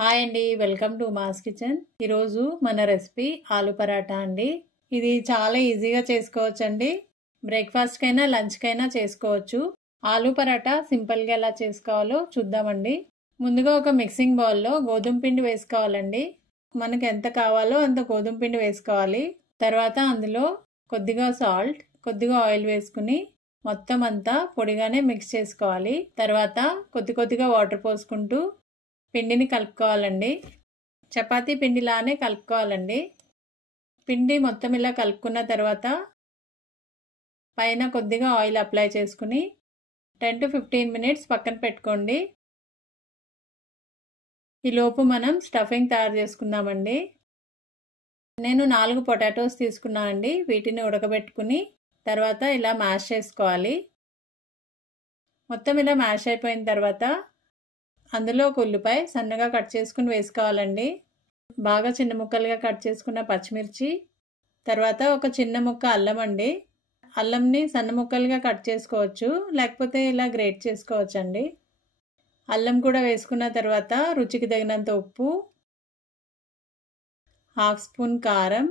Hi అండి, welcome to mass kitchen. ఈరోజు మన రెసిపీ ఆలు పరాటా అండి. ఇది చాలా ఈజీగా చేసుకోవచ్చు అండి. బ్రేక్ఫాస్ట్ కైనా లంచ్ కైనా చేసుకోవచ్చు. ఆలు పరాటా సింపుల్ గా ఎలా చేసుకోవాలో చూద్దామండి. ముందుగా ఒక మిక్సింగ్ బౌల్లో గోధుమ పిండి వేసుకోవాలండి. మనకి ఎంత కావాలో అంత గోధుమ పిండి వేసుకోవాలి. తర్వాత అందులో కొద్దిగా సాల్ట్, కొద్దిగా ఆయిల్ వేసుకుని మొత్తం అంతా పొడిగానే మిక్స్ చేసుకోవాలి. తర్వాత కొద్దిగా వాటర్ పోసుకుంటూ పిండిని కలుపుకోవాలండి. చపాతీ పిండిలానే కలుపుకోవాలండి. పిండి మొత్తం ఇలా కలుపుకున్న తర్వాత పైన కొద్దిగా ఆయిల్ అప్లై చేసుకుని 10 to 15 మినిట్స్ పక్కన పెట్టుకోండి. ఈలోపు మనం స్టఫింగ్ తయారు చేసుకుందామండి. నేను 4 పొటాటోస్ తీసుకున్నానండి. వీటిని ఉడకబెట్టుకుని తర్వాత ఇలా మ్యాష్ చేసుకోవాలి. మొత్తం ఇలా మ్యాష్ అయిపోయిన తర్వాత అందులో ఒక ఉల్లిపాయ సన్నగా కట్ చేసుకుని వేసుకోవాలండి. బాగా చిన్న ముక్కలుగా కట్ చేసుకున్న పచ్చిమిర్చి, తర్వాత ఒక చిన్న ముక్క అల్లం అండి. అల్లంని సన్న ముక్కలుగా కట్ చేసుకోవచ్చు, లేకపోతే ఇలా గ్రేట్ చేసుకోవచ్చు అండి. అల్లం కూడా వేసుకున్న తర్వాత రుచికి తగినంత ఉప్పు, 1/2 స్పూన్ కారం,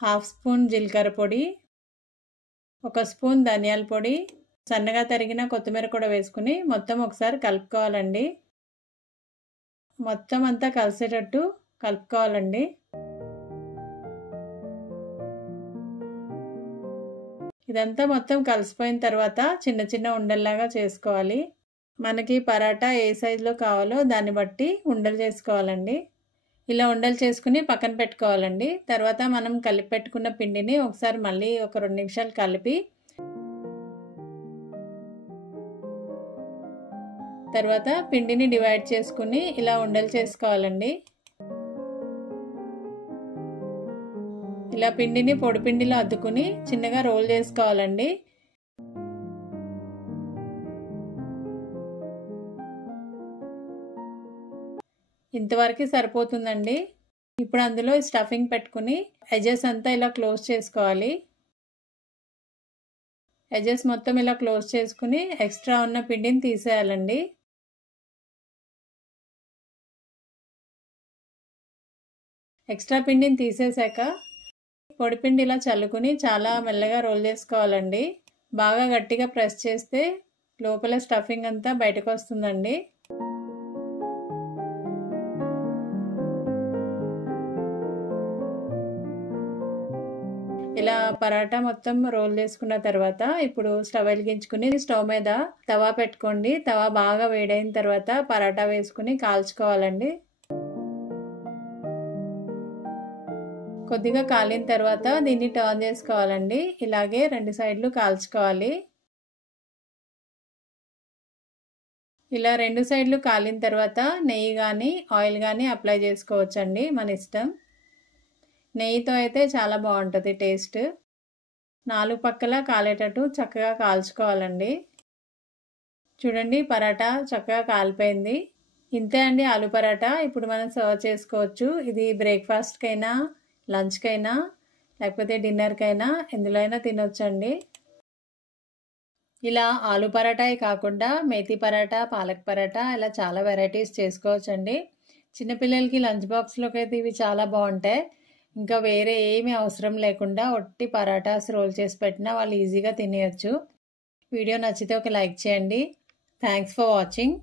1/2 స్పూన్ జీలకర్ర పొడి, 1 స్పూన్ ధనియాల పొడి, సన్నగా తరిగిన కొత్తిమీర కూడా వేసుకుని మొత్తం ఒకసారి కలుపుకోవాలండి. మొత్తం అంతా కలిసేటట్టు కలుపుకోవాలండి. ఇదంతా మొత్తం కలిసిపోయిన తర్వాత చిన్న చిన్న ఉండల్లాగా చేసుకోవాలి. మనకి పరాటా ఏ సైజులో కావాలో దాన్ని బట్టి ఉండలు చేసుకోవాలండి. ఇలా ఉండలు చేసుకుని పక్కన పెట్టుకోవాలండి. తర్వాత మనం కలిపి పెట్టుకున్న పిండిని ఒకసారి మళ్ళీ ఒక 2 నిమిషాలు కలిపి తర్వాత పిండిని డివైడ్ చేసుకుని ఇలా ఉండలు చేసుకోవాలండి. ఇలా పిండిని పొడి పిండిలో అద్దుకుని చిన్నగా రోల్ చేసుకోవాలండి. ఇంతవరకు సరిపోతుందండి. ఇప్పుడు అందులో స్టఫింగ్ పెట్టుకుని ఎడ్జెస్ అంతా ఇలా క్లోజ్ చేసుకోవాలి. ఎడ్జెస్ మొత్తం ఇలా క్లోజ్ చేసుకుని ఎక్స్ట్రా ఉన్న పిండిని తీసేయాలండి. ఎక్స్ట్రా పిండిని తీసేసాక పొడి పిండి ఇలా చల్లుకుని చాలా మెల్లగా రోల్ చేసుకోవాలండి. బాగా గట్టిగా ప్రెస్ చేస్తే లోపల స్టఫింగ్ అంతా బయటకు వస్తుందండి. ఇలా పరాటా మొత్తం రోల్ చేసుకున్న తర్వాత ఇప్పుడు స్టవ్ వెలిగించుకుని స్టవ్ మీద తవా పెట్టుకోండి. తవా బాగా వేడైన తర్వాత పరాటా వేసుకుని కాల్చుకోవాలండి. కొద్దిగా కాలిన తర్వాత దీన్ని టర్న్ చేసుకోవాలండి. ఇలాగే 2 సైడ్లు కాల్చుకోవాలి. ఇలా 2 సైడ్లు కాలిన తర్వాత నెయ్యి కానీ ఆయిల్ కానీ అప్లై చేసుకోవచ్చండి, మన ఇష్టం. నెయ్యితో అయితే చాలా బాగుంటుంది టేస్ట్. 4 పక్కల కాలేటట్టు చక్కగా కాల్చుకోవాలండి. చూడండి, పరాటా చక్కగా కాలిపోయింది. ఇంతే అండి ఆలు పరాటా. ఇప్పుడు మనం సర్వ్ చేసుకోవచ్చు. ఇది బ్రేక్ఫాస్ట్కైనా లంచ్కైనా లేకపోతే డిన్నర్కైనా ఎందులో అయినా తినొచ్చండి. ఇలా ఆలు పరాటాయి కాకుండా మేతి పరాటా, పాలక్ పరాటా ఇలా చాలా వెరైటీస్ చేసుకోవచ్చండి. చిన్నపిల్లలకి లంచ్ బాక్స్లోకి అయితే ఇవి చాలా బాగుంటాయి. ఇంకా వేరే ఏమీ అవసరం లేకుండా ఒట్టి పరాటాస్ రోల్ చేసి పెట్టినా వాళ్ళు ఈజీగా తినేయచ్చు. వీడియో నచ్చితే ఒక లైక్ చేయండి. Thanks for watching.